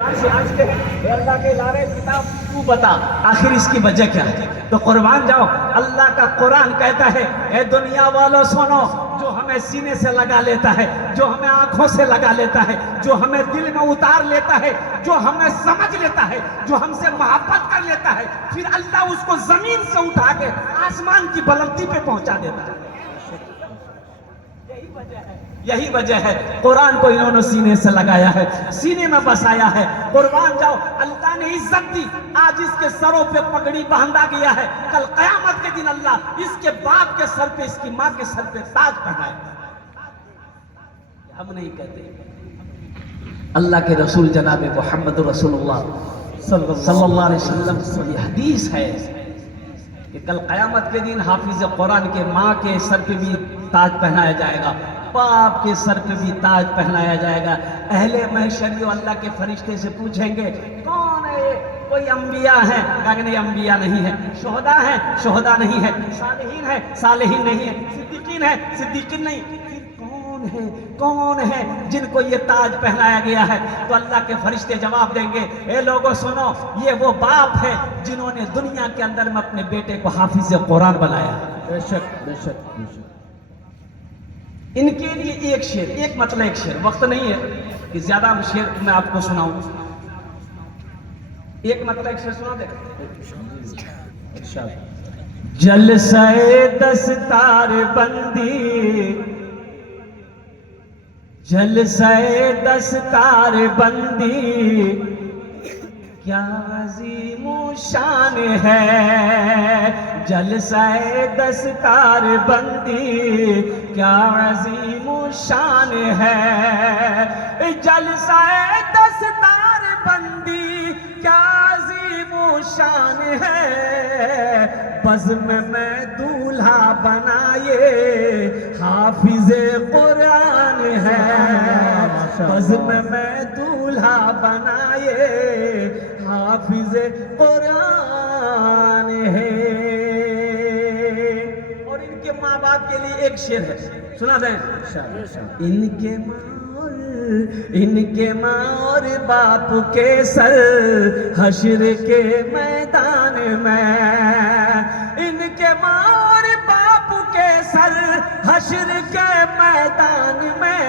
आज के अल्लाह के लारे किताब तू बता आखिर इसकी वजह क्या है। तो कुर्बान जाओ, अल्लाह का कुरान कहता है ए दुनिया वालों सुनो, जो हमें सीने से लगा लेता है, जो हमें आंखों से लगा लेता है, जो हमें दिल में उतार लेता है, जो हमें समझ लेता है, जो हमसे मोहब्बत कर लेता है, फिर अल्लाह उसको जमीन से उठा के आसमान की बुलंदी पे पहुंचा देता है। यही वजह है कुरान को इन्होंने सीने से लगाया है, सीने में बसाया है। कुर्बान जाओ, अल्लाह ने इज्जत दी, आज इसके सरों पे पगड़ी बांधा गया है, कल कयामत के दिन अल्लाह इसके बाप के सर पे, इसकी माँ के सर पे ताज पहनाए। हम नहीं कहते, अल्लाह के रसूल जनाब मोहम्मद रसूलुल्लाह सल्लल्लाहु अलैहि वसल्लम की हदीस है कि कल कयामत के दिन हाफिज कुरान के माँ के सर पे भी ताज पहनाया जाएगा, बाप के सर पे भी ताज पहनाया जाएगा। अहले महशर अल्लाह के फरिश्ते से पूछेंगे कौन है ये? कोई अंबिया है? कहेंगे नहीं, अंबिया नहीं है। शुहदा है? शुहदा नहीं है। सालिहीन है? सालिहीन नहीं है। सिद्दीकीन है? सिद्दीकीन नहीं। फिर कौन है? कौन है जिनको ये ताज पहनाया गया है? तो अल्लाह के फरिश्ते जवाब देंगे, ए लोगों सुनो, ये वो बाप है जिन्होंने दुनिया के अंदर में अपने बेटे को हाफिज कुरान बनाया। बेशक बेशक बेशक। इनके लिए एक शेर, एक मतलब एक शेर, वक्त नहीं है कि ज्यादा शेर मैं आपको सुनाऊं। एक मतलब एक शेर सुना दे। जलसे दस्तार बंदी, जलसे दस्तार बंदी क्या अजीमो शान है। जलसे दस्तार बंदी क्या अजीमो शान है। जलसे दस्तार बंदी क्या अजीमो शान है। बज़्म में दूल्हा बनाए हाफिज़े कुरान है। बज़्म में दूल्हा बनाए हाफिज़े कुरान है। और इनके माँ बाप के लिए एक शेर है, सुना जाए। इनके माँ और बाप के सर हश्र के मैदान में। इनके माँ और बाप के सर हश्र के मैदान में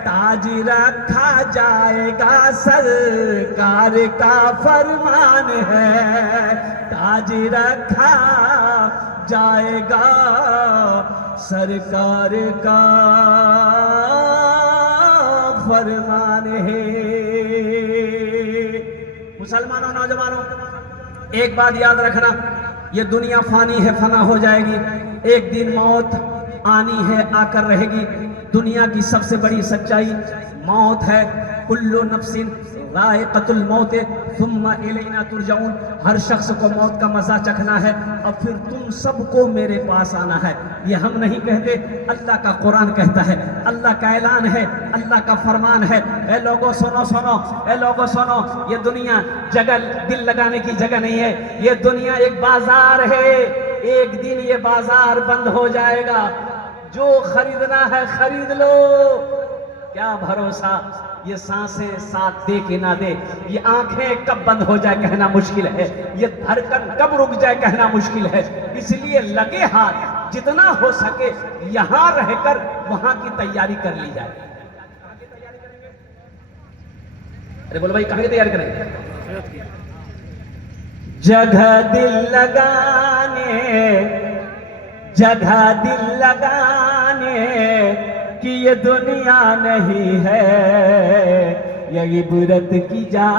ताज रखा जाएगा, सरकार का फरमान है। ताज रखा जाएगा, सरकार का फरमान है। मुसलमानों, नौजवानों, एक बात याद रखना, ये दुनिया फानी है, फना हो जाएगी। एक दिन मौत आनी है, आकर रहेगी। दुनिया की सबसे बड़ी सच्चाई मौत है। कुल्लु नफ्सिन ज़ाइक़तुल मौत सुम्मा इलैना तुरजाऊन। हर शख्स को मौत का मजा चखना है और फिर तुम सबको मेरे पास आना है। ये हम नहीं कहते, अल्लाह का कुरान कहता है, अल्लाह का ऐलान है, अल्लाह का फरमान है। ए लोगों सुनो सुनो, ए लोगों सुनो, ये दुनिया जगह दिल लगाने की जगह नहीं है। ये दुनिया एक बाजार है, एक दिन ये बाजार बंद हो जाएगा। जो खरीदना है खरीद लो। क्या भरोसा, ये सांसें साथ दे कि ना दे, ये आंखें कब बंद हो जाए कहना मुश्किल है, ये धड़कन कब रुक जाए कहना मुश्किल है। इसलिए लगे हाथ जितना हो सके यहां रहकर वहां की तैयारी कर ली जाए। अरे बोलो भाई, कहां की तैयारी करेंगे? जगह दिल लगाने, जगह दिल लगाने कि ये दुनिया नहीं है, ये इबरत की जा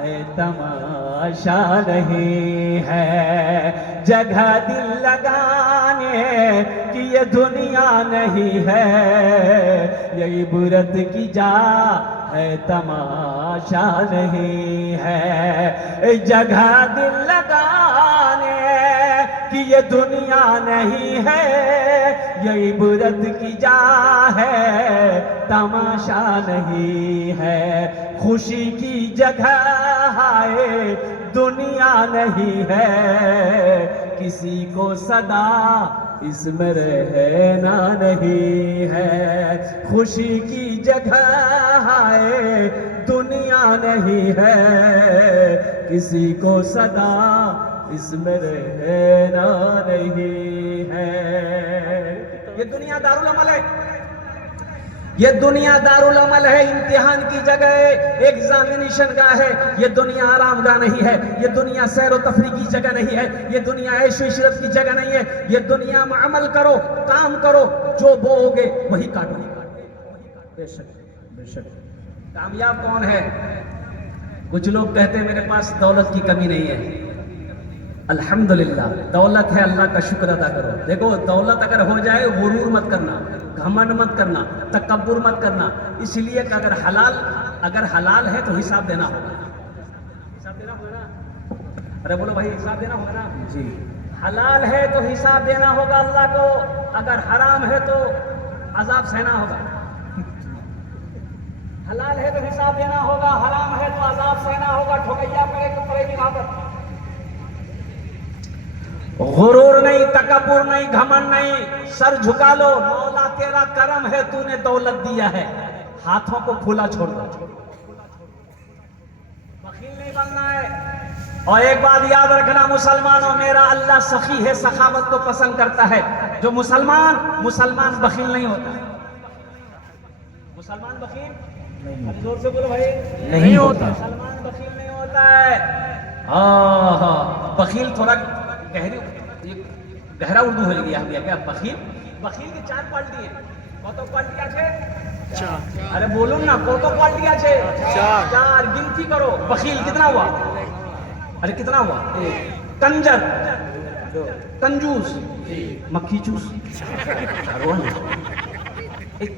है, तमाशा नहीं है। जगह दिल लगाने कि ये दुनिया नहीं है, ये इबरत की जा है, तमाशा नहीं है। जगह दिल लगाने कि ये दुनिया नहीं है, ये इबरत की जा है, तमाशा नहीं है। खुशी की जगह है, दुनिया नहीं है, किसी को सदा इसमें रहना नहीं है। खुशी की जगह है दुनिया नहीं है, किसी को सदा इसमें रहना नहीं है। ये दुनिया दारुल अमल है, ये दुनिया दारुल अमल है, इम्तिहान की जगह है, एग्जामिनेशन का है। ये दुनिया आराम गाह नहीं है, ये दुनिया सैर व तफरी की जगह नहीं है, ये दुनिया ऐश इशरत की जगह नहीं है। ये दुनिया में अमल करो, काम करो, जो बोओगे वही काटोगे। बेशक बेशक। कामयाब कौन है? कुछ लोग कहते हैं मेरे पास दौलत की कमी नहीं है। अल्हम्दुलिल्लाह, दौलत है, अल्लाह का शुक्र अदा करो। देखो, दौलत अगर हो जाए गुरूर मत करना, घमंड मत करना, तकब्बुर मत करना। इसलिए कि अगर हलाल है तो हिसाब देना होगा। हिसाब देना होगा ना? अरे बोलो भाई, हिसाब देना होगा ना जी। हलाल है तो हिसाब देना होगा अल्लाह को, अगर हराम है तो अजाब सहना होगा। हलाल है तो हिसाब देना होगा, हराम है तो अजाब सहना होगा, ठोकैया पड़ेगी वहां पर। गुरूर नहीं, तकब्बुर नहीं, घमंड नहीं, सर झुका लो। मौला तेरा करम है, तूने दौलत दिया है, हाथों को खुला छोड़ दो। बखील नहीं बनना है। और एक बात याद रखना मुसलमानों, मेरा अल्लाह सखी है, सखावत को पसंद करता है। जो मुसलमान बखील नहीं होता। मुसलमान बखील, जोर से बोलो भाई, नहीं होता। मुसलमान बखील नहीं होता है। हाँ, बखील थोड़ा गहरा उर्दू हो गया क्या? बखील की 4 क्वालिटी है। कत क्वालिटी আছে? अरे बोलो ना, कत क्वालिटी আছে? 4। गिनती करो। बखील कितना हुआ? अरे कितना हुआ? कंजर, कंजूस, मक्खी चूस।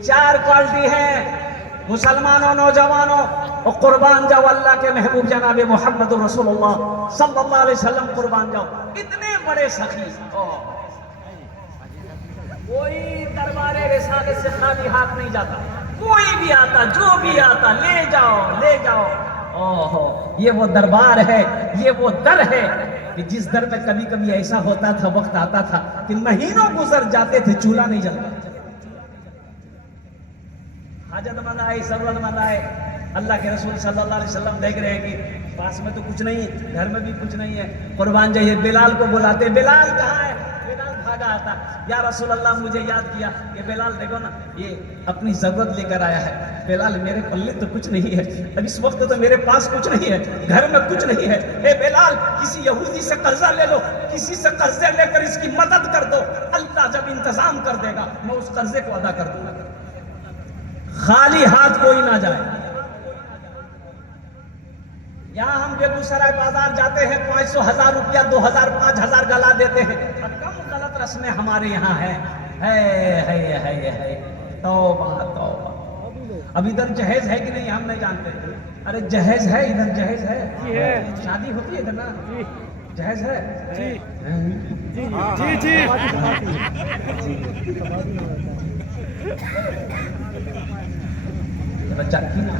4 क्वालिटी है। मुसलमानों, नौजवानों, और कुर्बान जाओ अल्लाह के महबूब जनाब मोहम्मद रसूलुल्लाह सल्लल्लाहु अलैहि वसल्लम, कुर्बान जाओ। इतने बड़े सखी, कोई दरबारे रिसाले से खाली हाथ नहीं जाता। कोई भी आता, जो भी आता, ले जाओ ले जाओ। ओहो, ये वो दरबार है, ये वो दर है कि जिस दर पे कभी कभी ऐसा होता था, वक्त आता था कि महीनों गुजर जाते थे, चूल्हा नहीं जलता। हाजतमंद आए, जरूरतमंद आए, अल्लाह के रसूल सल्लल्लाहु अलैहि वसल्लम देख रहे हैं कि पास में तो कुछ नहीं, घर में भी कुछ नहीं है। कुर्बान जाइए, बिलाल को बुलाते। बिलाल कहाँ है? बिलाल भागा आता। या रसूल अल्लाह, मुझे याद किया कि बिलाल देखो ना, ये अपनी जरूरत लेकर आया है। बिलाल, मेरे पल्ले तो कुछ नहीं है, अब इस वक्त तो मेरे पास कुछ नहीं है, घर में कुछ नहीं है। ए बिलाल, किसी यहूदी से कर्जा ले लो, किसी से कर्जे लेकर इसकी मदद कर दो। अल्लाह जब इंतजाम कर देगा, मैं उस कर्जे को अदा कर दूंगा। खाली हाथ कोई ना जाए। यहां हम बेगूसराय बाजार जाते हैं, 500 1000 रुपया, 2000 5000 गला देते हैं। अब कम गलत रस्में हमारे यहाँ है। तौबा तौबा। अब इधर जहेज है कि नहीं हम नहीं जानते। अरे जहेज है, इधर जहेज है, शादी होती है इधर ना, जहेज है जी जी बच्चा की ना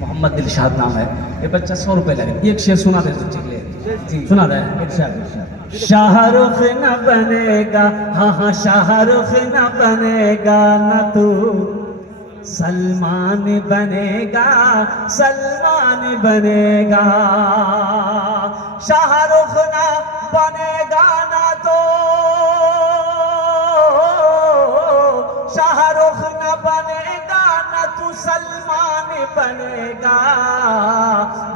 मोहम्मद दिलशाद नाम है। ये बच्चा 100 रुपए लगे। एक शेर सुना दे बच्चे के लिए, सुना दे। शाहरुख न बनेगा, हाँ शाहरुख न बनेगा, न तू सलमान बनेगा, सलमान बनेगा। शाहरुख न बनेगा ना तो शाहरुख न बनेगा, न तू सलमान बनेगा।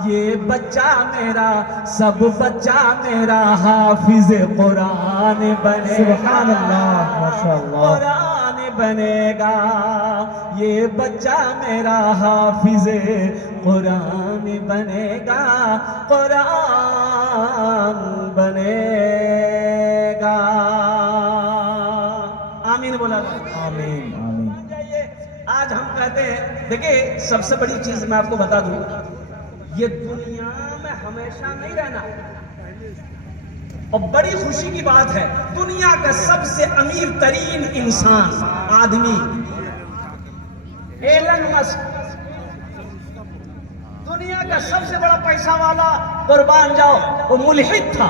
ये बच्चा मेरा, सब बच्चा मेरा हाफिज कुरान बनेगा। सुभान अल्लाह, माशाअल्लाह। कुरान बनेगा। ये बच्चा मेरा हाफिज कुरान बनेगा, कुरान बनेगा। आमीन बोला। आमीन आमीन। आज हम कहते हैं, देखिए सबसे बड़ी चीज मैं आपको बता दूं, ये दुनिया में हमेशा नहीं रहना। और बड़ी खुशी की बात है, दुनिया का सबसे अमीर तरीन इंसान आदमी एलन मस्क, दुनिया का सबसे बड़ा पैसा वाला, कुर्बान जाओ, वो मुल्हिद था।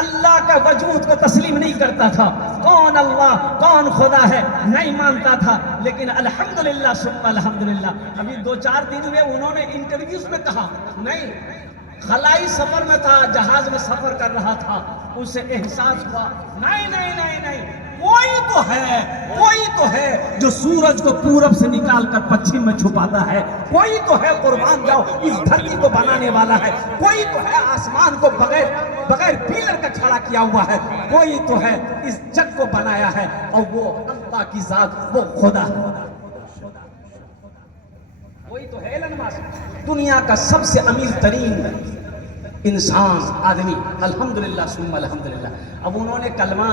अल्लाह का वजूद को तस्लीम नहीं करता था, कौन अल्लाह कौन खुदा है नहीं मानता था। लेकिन अल्हम्दुलिल्लाह सुम्मा अल्हम्दुलिल्लाह अभी 2-4 दिन हुए उन्होंने इंटरव्यूज में कहा, नहीं खलाई सफर में था, जहाज में सफर कर रहा था, उसे एहसास हुआ नहीं नहीं नहीं नहीं कोई तो है जो सूरज को पूरब से निकालकर पश्चिम में छुपाता है, कोई तो है कुर्बान जाओ इस धरती को बनाने वाला है, कोई तो है आसमान को बगैर पिलर का खड़ा किया हुआ है, कोई तो है इस जग को बनाया है और वो अल्लाह की जात, वो खुदा है। कोई तो है एलन मस्क, दुनिया का सबसे अमीर तरीन इंसान आदमी, अल्हम्दुलिल्लाह सुम्मा अल्हम्दुलिल्लाह। अब उन्होंने कलमा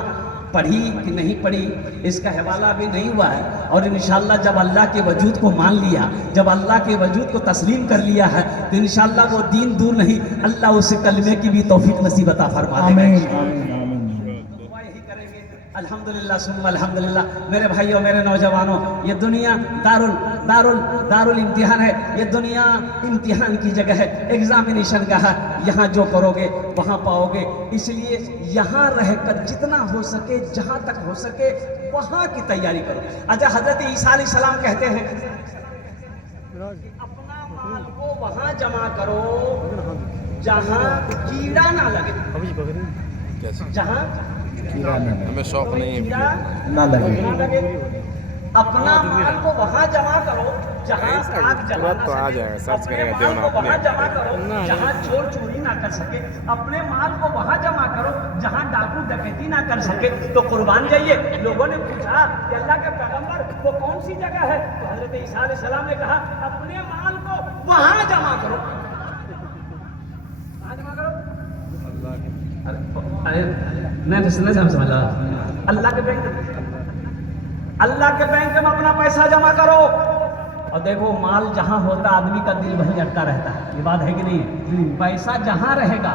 पढ़ी कि नहीं पढ़ी इसका हवाला भी नहीं हुआ है, और इंशाअल्लाह जब अल्लाह के वजूद को मान लिया, जब अल्लाह के वजूद को तस्लीम कर लिया है, तो इंशाअल्लाह वो दीन दूर नहीं, अल्लाह उसे कलमे की भी तौफीक नसीब अता फरमा देगा। अल्हम्दुलिल्लाह सुम्मा अल्हम्दुलिल्लाह। मेरे भाइयों मेरे नौजवानों, ये दुनिया दारुल इम्तिहान है, ये दुनिया इम्तिहान की जगह है, एग्जामिनेशन का है, यहाँ जो करोगे वहाँ पाओगे। इसलिए यहाँ रहकर जितना हो सके, जहाँ तक हो सके वहाँ की तैयारी करो। अच्छा हजरत ईसा अलैहिस्सलाम कहते हैं कि अपना माल को वहाँ जमा करो जहाँ कीड़ा ना लगे, जहाँ हमें शौक नहीं है ना लगे। अपना माल को वहाँ जमा करो जहाँ आग जला तो आ जाएगा, सर्च करेंगे अपने माल को वहाँ जमा करो जहाँ चोर चोरी ना कर सके, अपने माल को वहाँ जमा करो जहाँ डाकू डकैती ना कर सके। तो कुर्बान जाइए। लोगों ने पूछा कि अल्लाह के पैगंबर वो कौन सी जगह है, तो हजरत ईसा अलैहिस्सलाम ने कहा अपने माल को वहाँ जमा करो। कहाँ जमा करो? अरे नहीं समझ अल्लाह के बैंक में अपना पैसा जमा करो। और देखो माल जहां होता आदमी का दिल वहीं अटका रहता है, ये बात है कि नहीं? पैसा जहां रहेगा,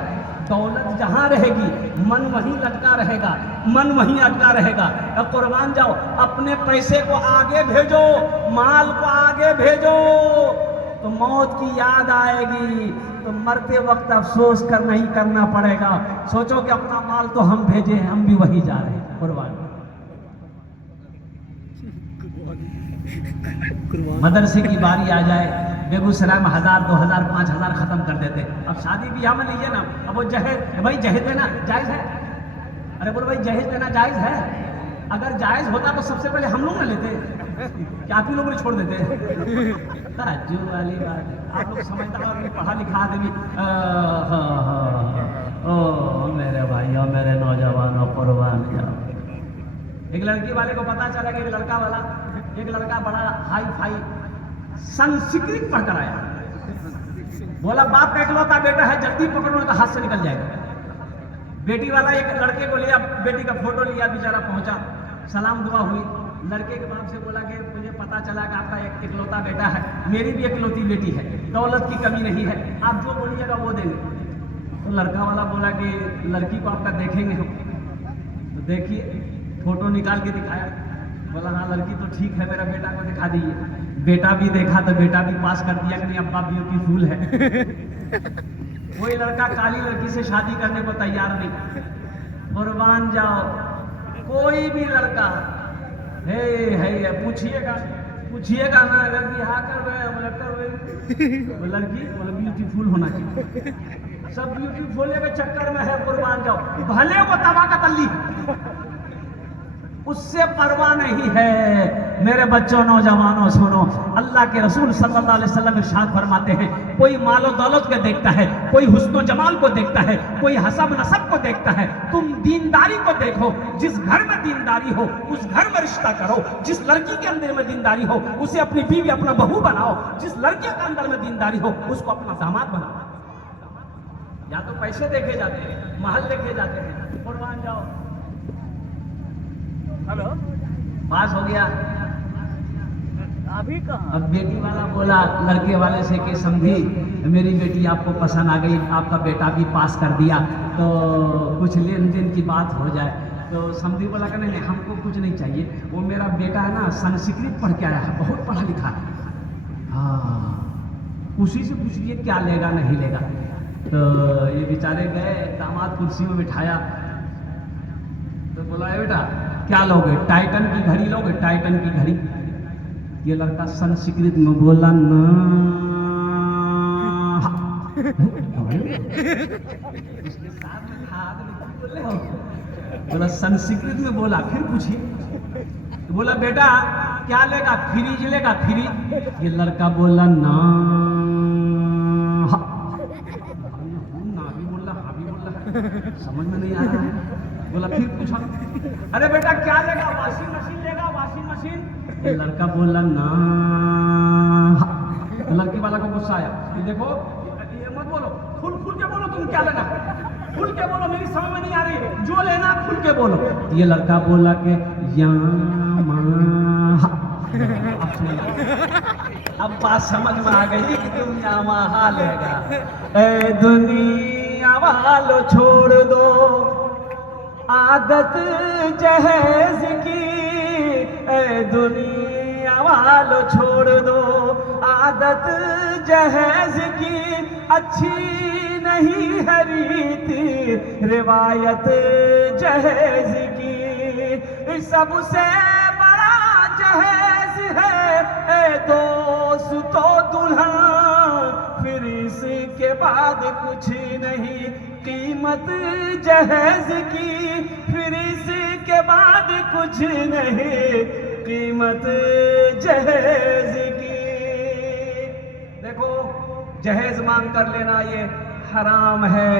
दौलत जहां रहेगी, मन वहीं लटका रहेगा, मन वहीं अटका रहेगा। अब कुर्बान जाओ, अपने पैसे को आगे भेजो, माल को आगे भेजो, तो मौत की याद आएगी, तो मरते वक्त अफसोस नहीं करना पड़ेगा। सोचो कि अपना माल तो हम भेजे, हम भी वहीं जा रहे हैं। कुर्बान मदरसे की बारी आ जाए, बेगूसराय में 1000, 2000, 5000 खत्म कर देते। अब शादी ब्याह में लीजिए ना, अब वो भाई जहेज देना जायज है। अरे बोलो भाई जहेज देना जायज है? अगर जायज होता तो सबसे पहले हम लोग ना लेते, क्या आप ही लोग छोड़ देते? ताज्जुब वाली बात है। आप लोग समझदार और पढ़ा लिखा आदमी, ओ मेरे भाइयों मेरे नौजवानों, कुर्बान जाओ। एक लड़की वाले को पता चला कि एक लड़का बड़ा हाई फाई संस्कृत पढ़कर आया, बोला बाप का इकलौता बेटा है, जल्दी पकड़ो तो हाथ से निकल जाएगा। बेटी वाला एक लड़के को लिया, बेटी का फोटो लिया, बेचारा पहुंचा, सलाम दुआ हुई। लड़के के बाप से बोला कि मुझे पता चला कि आपका एक इकलौता बेटा है, मेरी भी इकलौती बेटी है, दौलत की कमी नहीं है, आप जो बोलिएगा वो देंगे। तो लड़का वाला बोला कि लड़की को आपका देखेंगे हम। तो देखिए, फोटो निकाल के दिखाया, बोला हाँ लड़की तो ठीक है, मेरा बेटा को दिखा दीजिए। बेटा भी देखा तो बेटा भी पास कर दिया कि नहीं अब्बा ब्यूटीफुल है। कोई लड़का काली लड़की से शादी करने को तैयार नहीं। कुर्बान जाओ, कोई भी लड़का है पूछिएगा ना, अगर बिहार कर लड़की ब्यूटीफुल होना चाहिए, सब ब्यूटीफुल के चक्कर में है। कुर्बान जाओ, भले वो तवा का तल्ली, उससे परवाह नहीं है। मेरे बच्चों नौजवानों सुनो, अल्लाह के रसूल सल्लल्लाहु अलैहि वसल्लम इरशाद फरमाते हैं, कोई मालो दौलत को देखता है, कोई हुस्न जमाल को देखता है, कोई हसब नसब को देखता है, तुम दीनदारी को देखो। जिस घर में दीनदारी हो उस घर में रिश्ता करो। जिस लड़की के अंदर में दीनदारी हो उसे अपनी बीवी अपना बहू बनाओ। जिस लड़के के अंदर में दीनदारी हो उसको अपना दामाद बनाओ। या तो पैसे देखे जाते हैं, महल देखे जाते हैं। कुर्बान जाओ। हेलो, पास हो गया, अभी कहाँ? अब बेटी वाला बोला लड़के वाले से कि समझी मेरी बेटी आपको पसंद आ गई, आपका बेटा भी पास कर दिया, तो कुछ लेन देन की बात हो जाए। तो समझी बोला कि नहीं हमको कुछ नहीं चाहिए, वो मेरा बेटा है ना संस्कृत पढ़ के आया है, बहुत पढ़ा लिखा है, हाँ उसी से पूछिए क्या लेगा नहीं लेगा। तो ये बेचारे गए, दामाद कुर्सी में बिठाया, बोला है बेटा क्या लोगे, टाइटन की घड़ी लोगे, टाइटन की घड़ी। ये लड़का संस्कृत में बोला ना, उसके साथ में था आदमी, बोल रहे हो, बोला संस्कृत में बोला। फिर पूछिए, तो बोला बेटा क्या लेगा, फ्रिज लेगा, फ्रिज। ये लड़का बोला ना, ना भी बोल रहा, हाँ भी बोल रहा, समझ में नहीं आ रहा है। बोला फिर पूछा, अरे बेटा क्या लेगा, वॉशिंग मशीन लेगा, वॉशिंग मशीन। ये लड़का बोला ना। तो लड़के वाला को गुस्सा आया, ये देखो ये मत बोलो, खुल खुल के बोलो, तुम क्या लेना, खुल के बोलो, मेरी समझ में नहीं आ रही है, जो लेना खुल के बोलो। ये लड़का बोला कि अब बात समझ में आ गई कि तुम यामाहा लेगा। ए दुनिया वालों छोड़ दो आदत जहेज की, ए दुनिया वालों छोड़ दो आदत जहेज की, अच्छी नहीं है रीति रिवायत जहेज की। सबसे बड़ा जहेज है ए दोस्तों दुल्हन, फिर इसके बाद कुछ नहीं कीमत जहेज की, फिर इसके बाद कुछ नहीं कीमत जहेज की। देखो जहेज मांग कर लेना ये हराम है,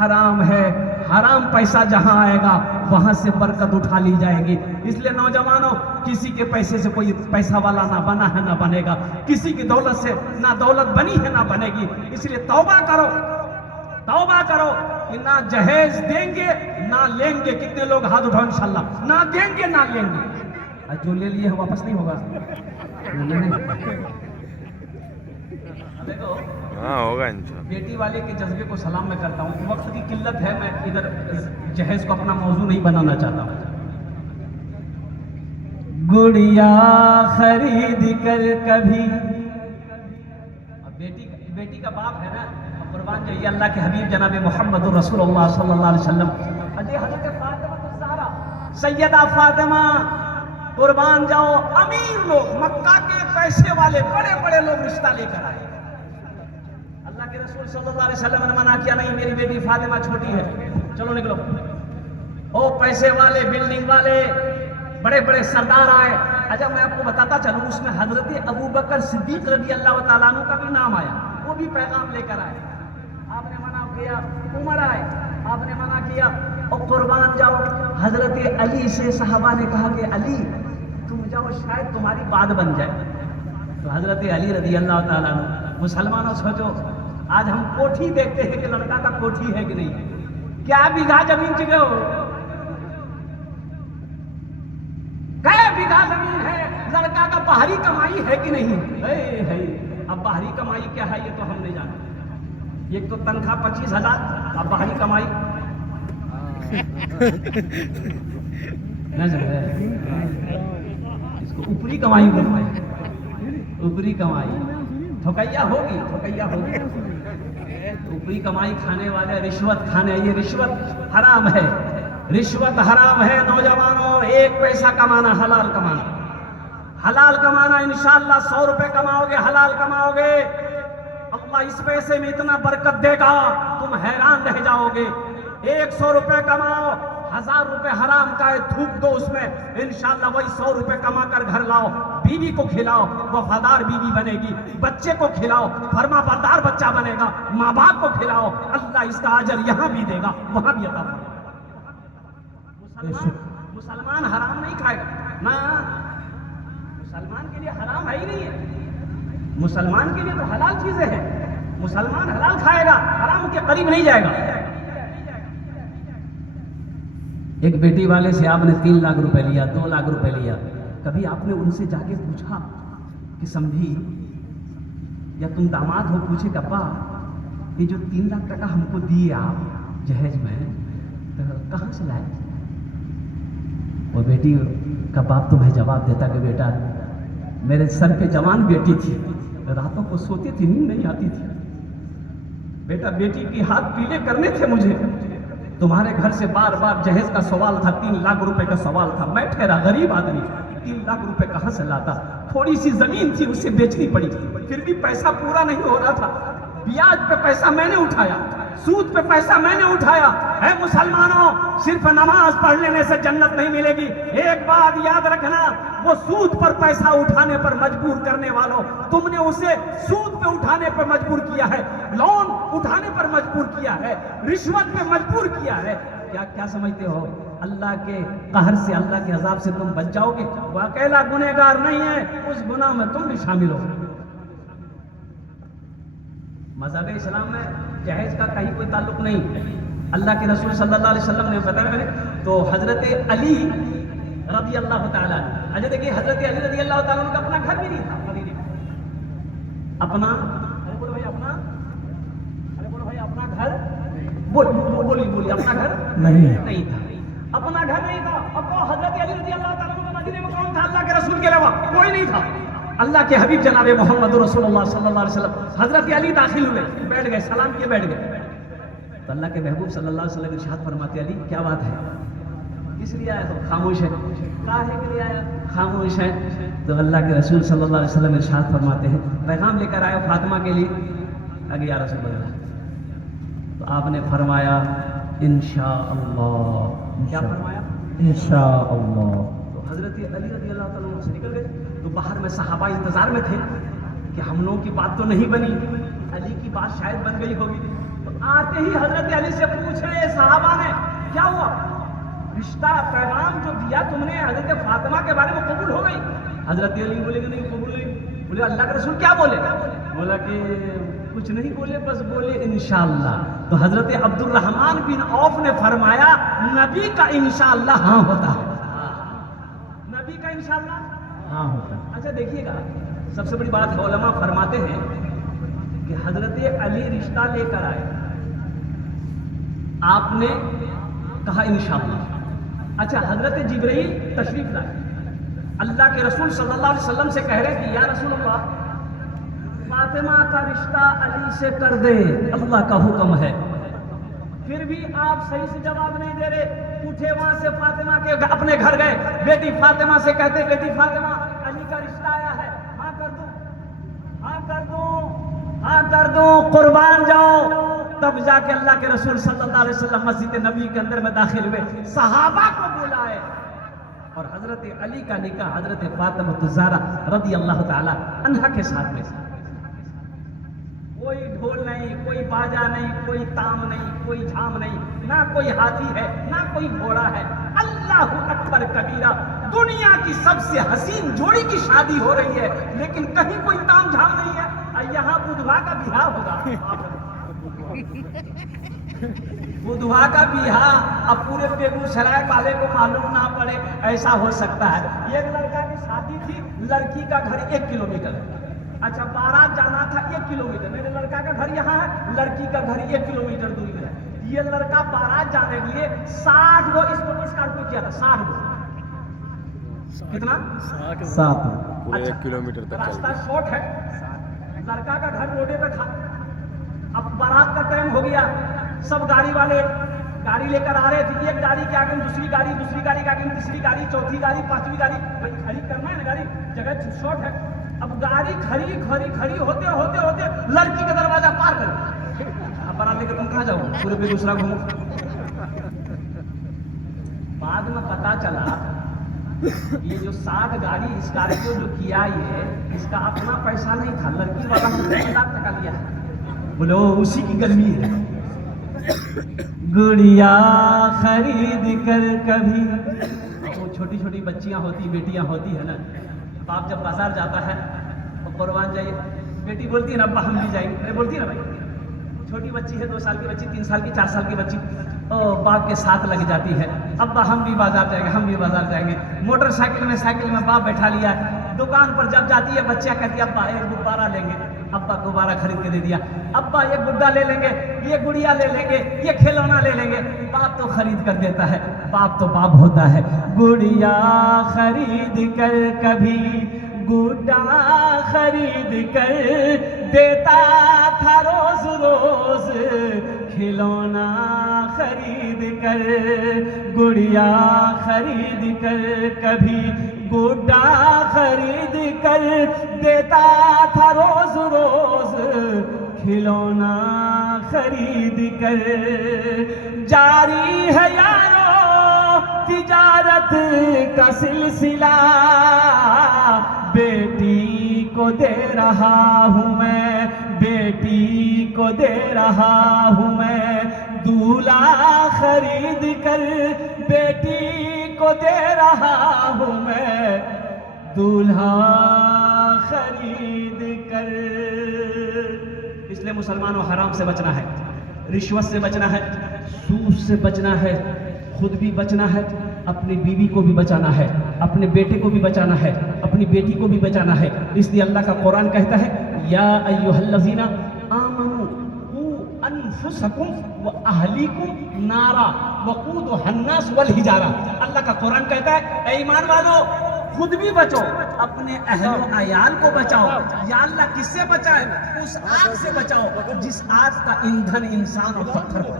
हराम है। हराम पैसा जहां आएगा वहां से बरकत उठा ली जाएगी। इसलिए नौजवानों, किसी के पैसे से कोई पैसा वाला ना बना है ना बनेगा, किसी की दौलत से ना दौलत बनी है ना बनेगी। इसलिए तौबा करो, तौबा करो कि ना जहेज देंगे ना लेंगे। कितने लोग हाथ उठाओ इंशाल्लाह, ना देंगे ना लेंगे। जो ले लिए वापस नहीं होगा। देखो हाँ होगा इंशाल्लाह। बेटी वाले के जज्बे को सलाम मैं करता हूँ। वक्त की किल्लत है, मैं इधर जहेज को अपना मौजू नहीं बनाना चाहता हूँ। गुड़िया खरीद कर कभी, अब बेटी का बाप है ना, कुर्बान जाइए अल्लाह के हबीब जनाब मोहम्मद रसूलुल्लाह सल्लल्लाहु अलैहि वसल्लम। अजय हजरत फातिमा ज़हरा, सैयदा फातिमा, कुर्बान जाओ। अमीर लोग, मक्का के पैसे वाले बड़े बड़े लोग रिश्ता लेकर आए। अल्लाह के रसूल सल्लल्लाहु अलैहि वसल्लम ने मना किया, नहीं मेरी बेटी फातिमा छोटी है, चलो निकलो। ओ पैसे वाले, बिल्डिंग वाले, बड़े बड़े सरदार आए। अच्छा मैं आपको बताता चलूं, उसमें हजरत अबू बकर सिद्दीक रज़ी अल्लाह तआला अन्हु का भी नाम आया, वो भी पैगाम लेकर आए। आपने मना किया, उमर आए, आपने मना किया। और कुर्बान जाओ, हजरत अली से सहाबा ने कहा कि अली तुम जाओ, शायद तुम्हारी बात बन जाए। तो हजरत अली रज़ी अल्लाह तआला अन्हु, मुसलमानों सोचो, आज हम कोठी देखते हैं कि लड़का का कोठी है कि नहीं, क्या बीघा जमीन जगह हो, क्या बीघा जमीन है, लड़का का बाहरी कमाई है कि नहीं है। अब बाहरी कमाई क्या है ये तो हम नहीं जानते। एक तो तनख्वाह 25,000, अब बाहरी कमाई इसको ऊपरी कमाई बोलते हैं, ऊपरी कमाई। ठोकैया होगी, ठोकैया होगी। ऊपरी कमाई खाने वाले रिश्वत खाने, ये रिश्वत हराम है, रिश्वत हराम है। नौजवानों, एक पैसा कमाना, हलाल कमाना, हलाल कमाना। इंशाअल्लाह 100 रुपए कमाओगे, हलाल कमाओगे, अल्लाह इस पैसे में इतना बरकत देगा तुम हैरान रह जाओगे। 100 रुपए कमाओ, 1000 रुपए हराम का है थूक दो उसमें, इंशाअल्लाह वही 100 रुपए कमा कर घर लाओ, बीवी को खिलाओ, वफादार बीवी बनेगी, बच्चे को खिलाओ, फरमाबरदार बच्चा बनेगा, माँ बाप को खिलाओ, अल्लाह इसका अजर यहाँ भी देगा वहां भी अता फरमाएगा। मुसलमान हराम नहीं खाएगा ना, मुसलमान के लिए हराम है ही नहीं है, मुसलमान के लिए तो हलाल चीजें हैं। मुसलमान हलाल खाएगा, हराम के करीब नहीं जाएगा। एक बेटी वाले से आपने 3 लाख रुपए लिया, 2 लाख रुपए लिया, कभी आपने उनसे जाके पूछा कि समझी या तुम दामाद हो, पूछे अब्बा ये जो 3 लाख टका हमको दिए आप जहेज में, तो कहाँ से लाए? वो बेटी का बाप तुम्हें जवाब देता कि बेटा मेरे सर पे जवान बेटी थी, रातों को सोती थी, नींद नहीं आती थी, बेटा बेटी के हाथ पीले करने थे मुझे, तुम्हारे घर से बार बार जहेज का सवाल था, 3 लाख रुपए का सवाल था। मैं ठहरा गरीब आदमी, 3 लाख रुपए कहाँ से लाता? थोड़ी सी जमीन थी, उसे बेचनी पड़ी, फिर भी पैसा पूरा नहीं हो रहा था। ब्याज पे पैसा मैंने उठाया, सूद पे पैसा मैंने उठाया। है मुसलमानों, सिर्फ नमाज पढ़ लेने से जन्नत नहीं मिलेगी। एक बात याद रखना, वो सूद पर पैसा उठाने पर मजबूर करने वालों, तुमने उसे सूद पे उठाने पर मजबूर किया है, लोन उठाने पर मजबूर किया है, रिश्वत पे मजबूर किया है। क्या समझते हो? अल्लाह के कहर से, अल्लाह के अजाब से तुम बच जाओगे? वो अकेला गुनहगार नहीं है, उस गुनाह में तुम भी शामिल हो। मज़हब इस्लाम में जहेज का कहीं कोई ताल्लुक नहीं। अल्लाह के रसूल सल्लल्लाहु अलैहि वसल्लम ने बताया, तो हजरत अली रज़ी अल्लाह ताला, अच्छा देखिए, हजरत अली रज़ी अल्लाह ताला का अपना घर भी नहीं था मदीने में। अपना, अरे बोलो भाई अपना, अरे बोलो भाई अपना घर, बोली अपना घर नहीं था, अपना घर नहीं था। अब तो हजरत अली रज़ी अल्लाह ताला का मदीने में कौन था? अल्लाह के रसूल के अलावा कोई नहीं था। अल्लाह के हबीब जनाब मोहम्मद रसूलुल्लाह सल्लल्लाहु अलैहि वसल्लम, हजरत अली दाखिल हुए, बैठ गए, सलाम किए, बैठ गए। तो अल्लाह के महबूब सल्लल्लाहु अलैहि वसल्लम इरशाद फरमाते, अली क्या बात है, किस लिए आया? तो खामोश है। काहे के लिए आया? खामोश है। तो अल्लाह के रसूल सल्लल्लाहु अलैहि वसल्लम इरशाद फरमाते हैं, पैगाम लेकर आया फातिमा के लिए। अगे या रसूलल्लाह, तो आपने फरमाया इंशाअल्लाह। क्या फरमाया? इंशाअल्लाह। तो हजरत अली रज़ी अल्लाह ताला अन्हु से निकल गए। तो बाहर में सहाबा इंतजार में थे कि हम लोगों की बात तो नहीं बनी, अली की बात शायद बन गई होगी। तो आते ही हजरत अली से पूछ रहे सहाबा ने, क्या हुआ? रिश्ता, पैगाम जो दिया तुमने हजरत फातिमा के बारे में कबूल हो गई? हजरत अली बोले कि नहीं कबूल नहीं। बोले अल्लाह के रसूल क्या बोले? बोला कि कुछ नहीं बोले, बस बोले इंशाअल्लाह। तो हजरत अब्दुल रहमान बिन औफ ने फरमाया, नबी का इंशाअल्लाह हाँ होता है, नबी का इंशाअल्लाह हाँ होता है। अच्छा देखिएगा, सबसे बड़ी बात है, उलमा फरमाते हैं कि हजरत अली रिश्ता लेकर आए, आपने कहा इंशाअल्लाह। अच्छा, हजरत जिब्रील तशरीफ लाए, अल्लाह के रसूल सल्लल्लाहु अलैहि वसल्लम से कह रहे कि या रसूलल्लाह, फातिमा का रिश्ता अली से कर दे, अल्लाह का हुक्म है। फिर भी आप सही से जवाब नहीं दे रहे। उठे वहां से फातिमा के अपने घर गए, बेटी फातिमा से कहते, बेटी फातिमा, अली का रिश्ता आया है, हाँ कर दूं, हाँ कर दूं, हाँ कर दूं, कुर्बान जाओ। तब जाके अल्लाह के रसूल सल्लल्लाहु अलैहि वसल्लम मस्जिद नबी के अंदर में दाखिल हुए, सहाबा को बुलाए और हजरत अली का निकाह हजरत फातिमा ज़हरा रज़ी अल्लाह ताला अन्हा के साथ में। कोई ढोल नहीं, कोई बाजा नहीं, कोई ताम नहीं, कोई झाम नहीं, ना कोई हाथी है, ना कोई घोड़ा है। अल्लाहु अकबर कबीरा। दुनिया की सबसे हसीन जोड़ी की शादी हो रही है, लेकिन कहीं कोई ताम झाम नहीं है। यहाँ बुधवा का बिहार होगा, बुधवा का बिहार, अब पूरे बेगूसराय वाले को मालूम ना पड़े, ऐसा हो सकता है। एक लड़का की शादी थी, लड़की का घर 1 किलोमीटर है। अच्छा, बारात जाना था 1 किलोमीटर, मेरे लड़का का घर यहाँ है, लड़की का घर 1 किलोमीटर दूरी में है। ये लड़का बारात जाने के लिए 60 गो स्कॉर्पियो किया था, 60 गो। कितना? 7। पूरे 1 किलोमीटर तक रास्ता शॉर्ट है, लड़का का घर रोडे पे था। अब बारात का टाइम हो गया, सब गाड़ी वाले गाड़ी लेकर आ रहे थे, एक गाड़ी के आगे दूसरी गाड़ी के आगे तीसरी गाड़ी, चौथी गाड़ी, 5वीं गाड़ी। भाई खड़ी करना है ना गाड़ी, जगह शॉर्ट है। अब गाड़ी खड़ी होते होते लड़की का दरवाजा पार कर, बारात लेकर तुम कहाँ जाओ? पूरे बेगूसराय घूमो। बाद में पता चला ये जो 60 गाड़ी स्कॉर्पियो जो किया, ये इसका अपना पैसा नहीं था, लड़की वाला 10 लाख टका लिया है। बोलो उसी की गर्मी है। गुड़िया खरीद कर कभी, वो छोटी छोटी बच्चियां होती, बेटियां होती है ना, बाप जब बाजार जाता है तो कुर्बान जाइए, बेटी बोलती है ना अब्बा हम भी जाएंगे, अरे बोलती है ना भाई, छोटी बच्ची है, 2 साल की बच्ची, 3 साल की, 4 साल की बच्ची, बाप के साथ लग जाती है, अब्बा हम भी बाजार जाएंगे, हम भी बाजार जाएंगे। साइकिल में बाप बैठा लिया, दुकान पर जब जाती है बच्चियां कहती है अब्बा एक गुब्बारा लेंगे, अब्बा गुब्बारा खरीद के दे दिया, अब्बा ये गुड्डा ले लेंगे, ये गुड़िया ले लेंगे, ये खिलौना ले लेंगे। बाप तो खरीद कर देता है, बाप तो बाप होता है। गुड़िया खरीद कर कभी, गुड्डा खरीद कर देता था रोज रोज, खिलौना खरीद कर, गुड़िया खरीद कर, कभी गुड्डा खरीद कर देता था रोज रोज खिलौना खरीद कर। जारी है यारो तिजारत का सिलसिला, बेटी को दे रहा हूँ मैं, बेटी को दे रहा हूँ मैं दूल्हा खरीद कर, बेटी को दे रहा हूँ मैं दूल्हा खरीद कर। इसलिए मुसलमानों हराम से बचना है, रिश्वत से बचना है, सूद से बचना है, खुद भी बचना है, अपनी बीवी को भी बचाना है, अपने बेटे को भी बचाना है, अपनी बेटी को भी बचाना है। इसलिए अल्लाह का कुरान कहता है या अय्युहल्लज़ीना आमनू कू अनफुसकुम व अहलीकुम नारा वक़ूदुहन्नास वल हिजारा। अल्लाह का कुरान कहता है ऐ ईमान वालों, खुद भी बचो, अपने अहल अयाल को बचाओ। या अल्लाह किससे बचाए? उस आग से बचाओ जिस आग का ईंधन इंसान और पत्थर हो।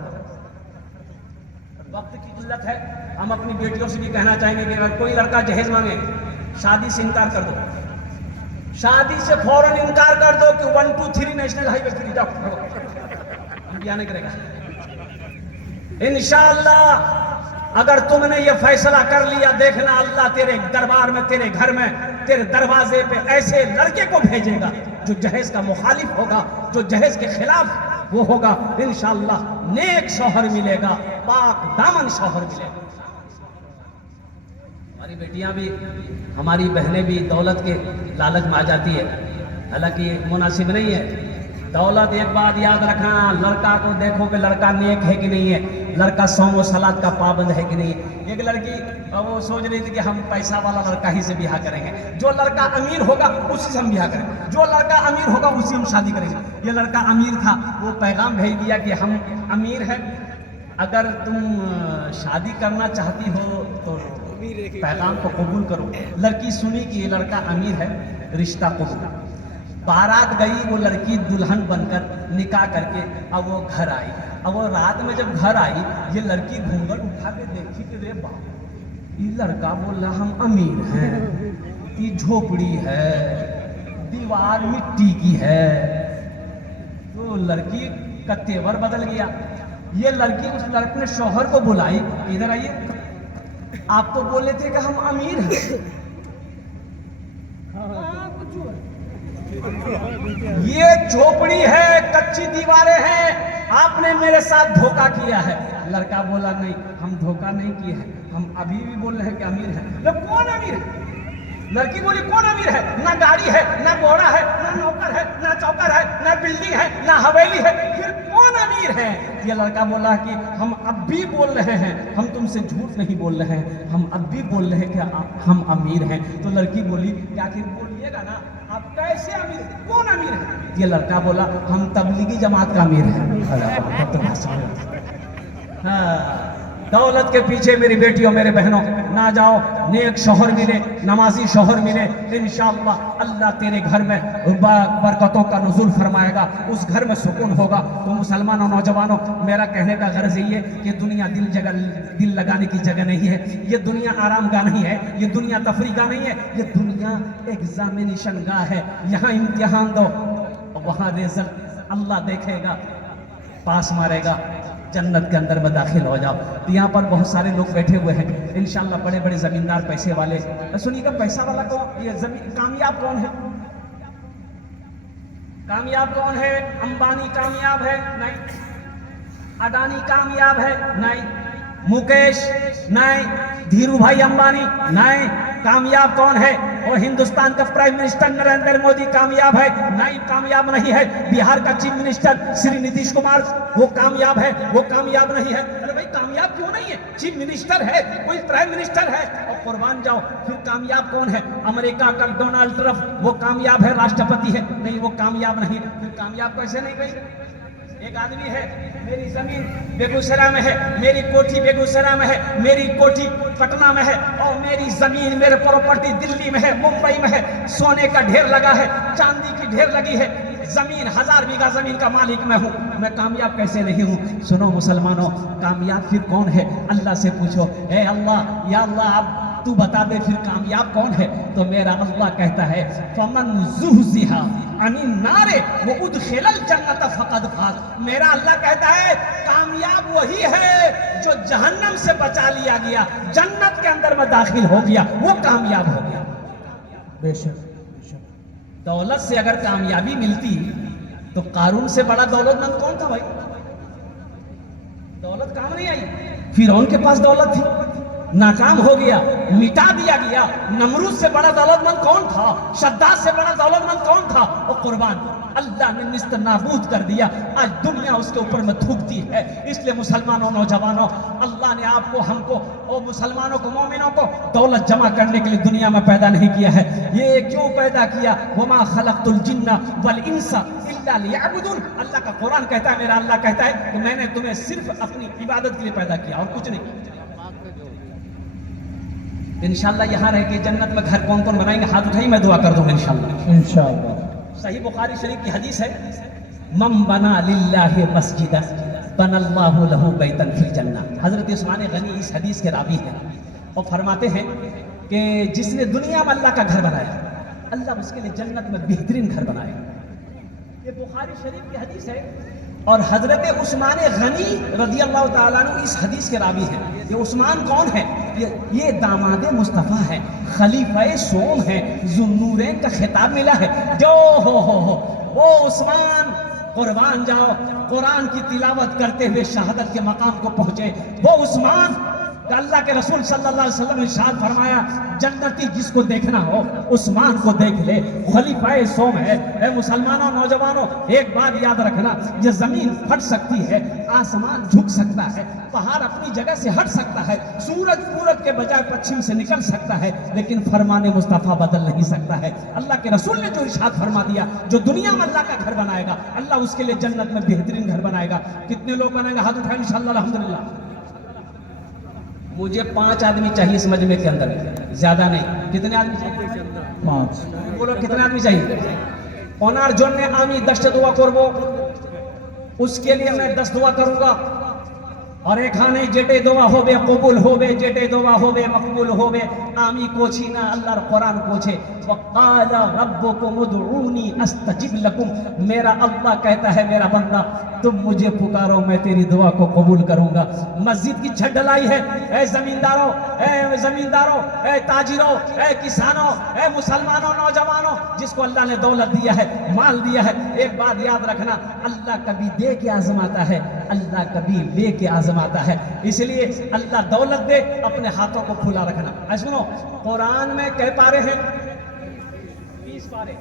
वक्त की किल्लत है, हम अपनी बेटियों से भी कहना चाहेंगे कि अगर कोई लड़का जहेज मांगे, शादी से इनकार कर दो, शादी से फौरन इनकार कर दो कि 1 2 3 नेशनल हाईवे 3 जाओ, इंडिया नहीं करेगा इंशाअल्लाह। अगर तुमने ये फैसला कर लिया, देखना अल्लाह तेरे दरबार में, तेरे घर में, तेरे दरवाजे पे ऐसे लड़के को भेजेगा जो जहेज का मुखालिफ होगा, जो जहेज के खिलाफ वो होगा। इंशाअल्लाह नेक शौहर मिलेगा, पाक दामन शौहर मिलेगा। हमारी बेटियां भी, हमारी बहनें भी दौलत के लालच में आ जाती है, हालांकि ये मुनासिब नहीं है। दौलत एक बात याद रखना, लड़का को देखो कि लड़का नेक है कि नहीं है, लड़का सौम और सलात का पाबंद है कि नहीं है। एक लड़की वो सोच रही थी कि हम पैसा वाला लड़का ही से ब्याह करेंगे, जो लड़का अमीर होगा उसी से हम ब्याह करेंगे, जो लड़का अमीर होगा उसी हम शादी करेंगे। ये लड़का अमीर था, वो पैगाम भेज दिया कि हम अमीर हैं, अगर तुम शादी करना चाहती हो तो पैगाम को कबूल करो। लड़की सुनी कि ये लड़का अमीर है, रिश्ता कबूल। बारात गई, वो लड़की दुल्हन बनकर निकाह करके अब वो घर आई। अब वो रात में जब घर आई, ये लड़की घूंघट उठा के देखी कि रे बाप, ये लड़का बोल रहा हम अमीर हैं, ये झोपड़ी है, दीवार मिट्टी की है। तो लड़की का तेवर बदल गया। ये लड़की उस लड़के ने शौहर को बुलाई, इधर आइए, आप तो बोले थे कि हम अमीर हैं, ये झोपड़ी है, कच्ची दीवारें हैं, आपने मेरे साथ धोखा किया है। लड़का बोला नहीं, हम धोखा नहीं किए हैं, हम अभी भी बोल रहे हैं कि अमीर है। तो कौन अमीर है? लड़की बोली कौन अमीर है? ना गाड़ी है, ना घोड़ा है, ना नौकर है, ना चौकर है, ना बिल्डिंग है, ना हवेली है, फिर कौन अमीर है? ये लड़का बोला कि हम अब भी बोल रहे हैं, हम तुमसे झूठ नहीं बोल रहे हैं, हम अब भी बोल रहे हैं कि हम अमीर हैं। तो लड़की बोली कि आखिर बोलिएगा ना, आप कैसे अमीर, कौन अमीर है? ये लड़का बोला हम तबलीगी जमात का अमीर है। हाँ, दौलत के पीछे मेरी बेटियों मेरे बहनों ना जाओ, नेक शौहर मिले, नमाजी शौहर मिले, इंशाअल्लाह अल्लाह तेरे घर में बरकतों का नुज़ुल फरमाएगा, उस घर में सुकून होगा। तो मुसलमानों, नौजवानों, मेरा कहने का गर्ज ये कि दुनिया दिल लगाने की जगह नहीं है, ये दुनिया आराम गाह नहीं है, ये दुनिया तफरी गाह नहीं है, ये दुनिया एग्जामिनेशन गाह है। यहाँ इम्तिहान दो, वहाँ रिजल्ट अल्लाह देखेगा, पास मारेगा, जन्नत के अंदर में दाखिल हो जाओ। तो यहाँ पर बहुत सारे लोग बैठे हुए हैं, इंशाल्लाह बड़े बड़े जमींदार, पैसे वाले। सुनिएगा, पैसा वाला कौन, ये कामयाब कौन है? कामयाब कौन है? अंबानी कामयाब है? नहीं। अडानी कामयाब है? नहीं। मुकेश? नहीं। धीरू भाई अंबानी? नहीं। कामयाब कौन है? और हिंदुस्तान का प्राइम मिनिस्टर नरेंद्र मोदी कामयाब है? नहीं, कामयाब नहीं है। बिहार का चीफ मिनिस्टर श्री नीतीश कुमार, वो कामयाब है? वो कामयाब नहीं है। अरे भाई कामयाब क्यों नहीं है? चीफ मिनिस्टर है, कोई प्राइम मिनिस्टर है, और कुर्बान जाओ। फिर कामयाब कौन है? अमेरिका का डोनाल्ड ट्रम्प, वो कामयाब है, राष्ट्रपति है? नहीं, वो कामयाब नहीं। फिर कामयाब कैसे नहीं गई? एक आदमी है, मेरी जमीन बेगूसराय में है, मेरी कोठी बेगूसराय में है, मेरी कोठी पटना में है, और मेरी जमीन, मेरे प्रॉपर्टी दिल्ली में है, मुंबई में है, सोने का ढेर लगा है, चांदी की ढेर लगी है, जमीन 1000 बीघा जमीन का मालिक मैं हूँ, मैं कामयाब कैसे नहीं हूँ? सुनो मुसलमानों, कामयाब फिर कौन है? अल्लाह से पूछो, ए अल्लाह, या अल्लाह आप तू बता दे फिर कामयाब कौन है? तो मेरा अल्लाह कहता है फमन ज़ुहज़िहा अनिन नारे व उदखिलल जन्नत फ़क़द फाज़। मेरा अल्लाह कहता है कामयाब वही है जो जहन्नम से बचा लिया गया, जन्नत के अंदर में दाखिल हो गया, वो कामयाब हो गया। बेशक दौलत से अगर कामयाबी मिलती तो कारून से बड़ा दौलतमंद कौन था भाई? दौलत काम नहीं आई। फिरौन के पास दौलत थी, नाकाम हो गया, मिटा दिया गया। नमरूद से बड़ा दौलतमंद कौन था? शद्दाद से बड़ा दौलतमंद कौन था? और कुर्बान अल्लाह ने निस्त नाबूद कर दिया। आज दुनिया उसके ऊपर में थूकती है। इसलिए मुसलमानों, नौजवानों, अल्लाह ने आपको, हमको और मुसलमानों को, मोमिनों को दौलत जमा करने के लिए दुनिया में पैदा नहीं किया है। ये क्यों पैदा किया? वमा खलक़तुल जिन्ना वल इंसा इल्ला लियअबुदून। अल्लाह का कुरान कहता है, मेरा अल्लाह कहता है कि मैंने तुम्हें सिर्फ अपनी इबादत के लिए पैदा किया और कुछ नहीं। इंशाअल्लाह यहाँ रह के जन्नत में घर कौन कौन बनाएंगे? हाथ उठाइए, मैं दुआ कर दूंगा इंशाअल्लाह। इंशाअल्लाह। सही बुखारी शरीफ की हदीस है, मम बना लिल्लाहि मस्जिदन बनल्लाहु लहू बैतन फिल जन्नह। हजरत उस्मान गनी इस हदीस के रावी हैं और फरमाते हैं कि जिसने दुनिया में अल्लाह का घर बनाया, अल्लाह उसके लिए जन्नत में बेहतरीन घर बनाएगा। ये बुखारी शरीफ की हदीस है और हजरत उस्मान गनी रज़ी अल्लाह ताला अन्हु इस हदीस के रावी हैं। ये उस्मान कौन है? ये दामाद मुस्तफ़ा है, खलीफा सोम है, ज़ुन्नूरैन का खिताब मिला है। जो हो वो उस्मान कुर्बान जाओ, कुरान की तिलावत करते हुए शहादत के मकाम को पहुंचे। वो उस्मान, अल्लाह के रसूल सल्लल्लाहु अलैहि वसल्लम ने इरशाद फरमाया, जन्नती जिसको देखना हो उस्मान को देख ले, खलीफाए सोम है। ए मुसलमानों, नौजवानों, एक बात याद रखना, ये जमीन फट सकती है, आसमान झुक सकता है, पहाड़ अपनी जगह से हट सकता है, सूरज पूरब के बजाय पश्चिम से निकल सकता है, लेकिन फरमाने मुस्तफ़ा बदल नहीं सकता है। अल्लाह के रसूल ने जो इरशाद फरमा दिया, जो दुनिया में अल्लाह का घर बनाएगा, अल्लाह उसके लिए जन्नत में बेहतरीन घर बनाएगा। कितने लोग बनाएंगे? हाथ उठाएं इंशाअल्लाह, अल्हम्दुलिल्लाह। मुझे 5 आदमी चाहिए इस मजमे के अंदर, ज्यादा नहीं। कितने आदमी चाहिए? 5। बोलो कितने आदमी चाहिए? ओनार जोन ने आमी 10 दुआ करबो, उसके लिए मैं 10 दुआ करूंगा। और एखाने जेटे दोआ होबे कबूल होबे, जेटे दोआ होबे मकबूल होबे। आमी कोची ना अल्लाहर कुरान कोचे, वक़ाला रब्बुकुम उदऊनी अस्तजिब लकुम। मेरा अल्लाह कहता है, मेरा बंदा तुम मुझे पुकारो, मैं तेरी दुआ को कबूल करूंगा। मस्जिद की छत ढलाई है, ए जमींदारों, ए ताजिरों, ए किसानों, ए मुसलमानों, नौजवानों, जिसको अल्लाह ने दौलत दिया है, माल दिया है, एक बात याद रखना, अल्लाह कभी दे के आजमाता है, अल्लाह कभी ले के आजमाता है। इसलिए अल्लाह दौलत दे, अपने हाथों को खुला रखना। सुनो, कुरान में कई पारे हैं? 20 पारे।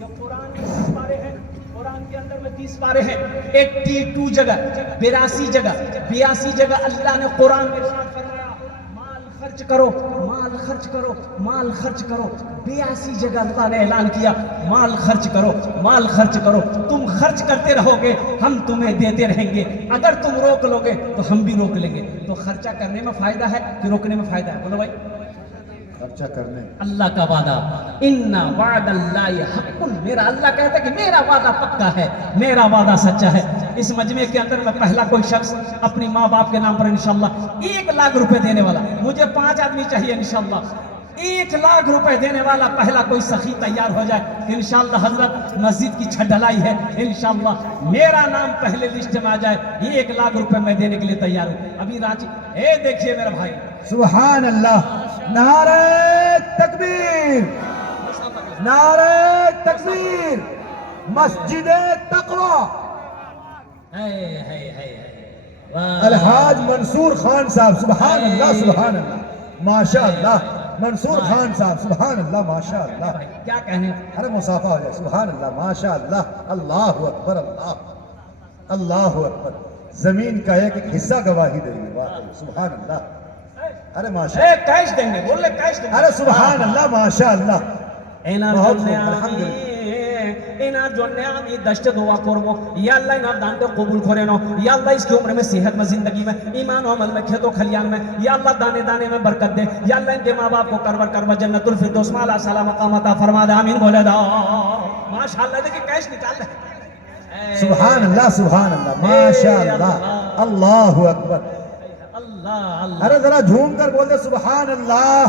जो कुरान में 20 पारे हैं, कुरान के अंदर में 30 पारे हैं। 82 जगह, 82 जगह अल्लाह ने कुरान में इरशाद फरमाया, माल खर्च करो, माल खर्च करो, माल खर्च करो। 82 जगह अल्लाह ने ऐलान किया, माल खर्च करो, माल खर्च करो। तुम खर्च करते रहोगे, हम तुम्हें देते रहेंगे। अगर तुम रोक लोगे तो हम भी रोक लेंगे। तो खर्चा करने में फायदा है कि रोकने में फायदा है? बोलो भाई। खर्चा करने। अल्लाह का वादा, इन्ना वादल्लाहि हक़्क़ुन। मेरा अल्लाह कहता है कि मेरा वादा पक्का है, मेरा वादा सच्चा है। इस मजमे के अंदर में पहला कोई शख्स अपनी माँ बाप के नाम पर इंशाअल्लाह 1 लाख रुपए देने वाला, मुझे 5 आदमी चाहिए इंशाअल्लाह, 1 लाख रुपए देने वाला पहला कोई सखी तैयार हो जाए इंशाअल्लाह। हजरत मस्जिद की छत ढलाई है, इंशाअल्लाह मेरा नाम पहले लिस्ट में आ जाए, 1 लाख रुपए मैं देने के लिए तैयार हूँ। अभी रांची, देखिए मेरा भाई, सुभान अल्लाह, नारे तकबीर, नारे तकबीर, मस्जिद तक़वा। अलहाज मंसूर खान साहब, सुभान अल्लाह, सुभान अल्लाह, माशाअल्लाह। मंसूर खान साहब, सुभान अल्लाह, माशाअल्लाह। क्या कहने? अरे मुसाफा हो जाए, सुभान अल्लाह, माशाअल्लाह, अल्लाहु अकबर, अल्लाहु अकबर। जमीन का एक हिस्सा गवाही दे रही है, वाह, सुभान अल्लाह। अरे माशाअल्लाह, कैश देंगे, बोले कैश देंगे। अरे सुभान अल्लाह, माशाअल्लाह। बहुत खूब, अल्हम्दुलिल्लाह। এনার জন্য আমি 10টা দোয়া করব, ইয়া আল্লাহ ইনার দানকে কবুল করে নাও, ইয়া আল্লাহ इसकी उम्र में सेहत में जिंदगी में ईमान और अमल में खेतों खलियान में या अल्लाह दाने दाने में बरकत दे, या अल्लाह इनके माँ बाप को करवर करवा जन्नतुल फिरदौस में आला सलाम मकाम अता फरमा दे। आमीन बोले दो। माशाल्लाह देखिए कैश निकाल रहे हैं। सुभान अल्लाह माशाअल्लाह अल्लाह अकबर। अल्लाह अल्लाह। अरे जरा झूम कर बोल दे सुभान अल्लाह।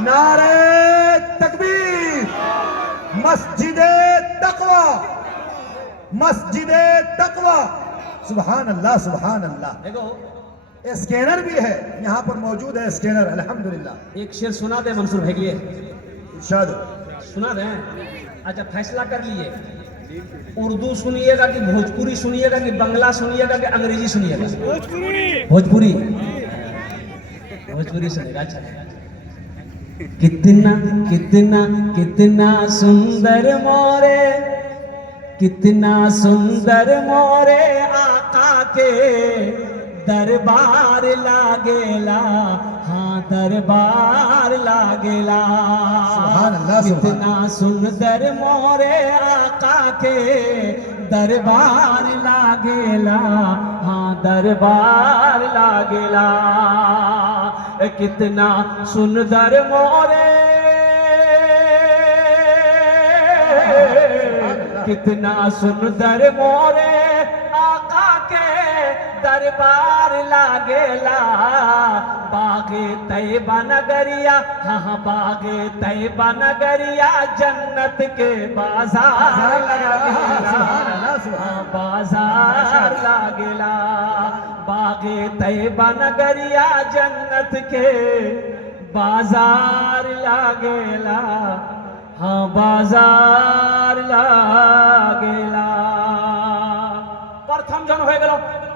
नारे तकबीर। मस्जिदे तकवा, मस्जिदे तकवा। सुभान अल्लाह सुभान अल्लाह। देखो स्कैनर भी है यहाँ पर मौजूद है, स्कैनर अल्हम्दुलिल्लाह। एक शेर सुना दे मंसूर भाई, ये इरशाद। सुना दे। अच्छा फैसला कर लिए, उर्दू सुनिएगा कि भोजपुरी सुनिएगा कि बंगला सुनिएगा कि अंग्रेजी सुनिएगा? भोजपुरी। भोजपुरी सुनेगा। अच्छा कितना कितना कितना सुंदर मोरे, कितना सुंदर मोरे आका के दरबार लागेला, हाँ दरबार लागेला। सुभान अल्लाह कितना सुंदर मोरे आका के दरबार लागेला, हाँ दरबार लागेला। कितना सुंदर मोरे, कितना सुंदर मोरे आका के दरबार लागेला। बागे तैयबा नगरिया, हाँ बागे तैयबा नगरिया जन्नत के बाजार लागेला, हाँ बाजार लागेला। बागे तैयबा नगरिया जन्नत के बाजार लागेला, हाँ बाजार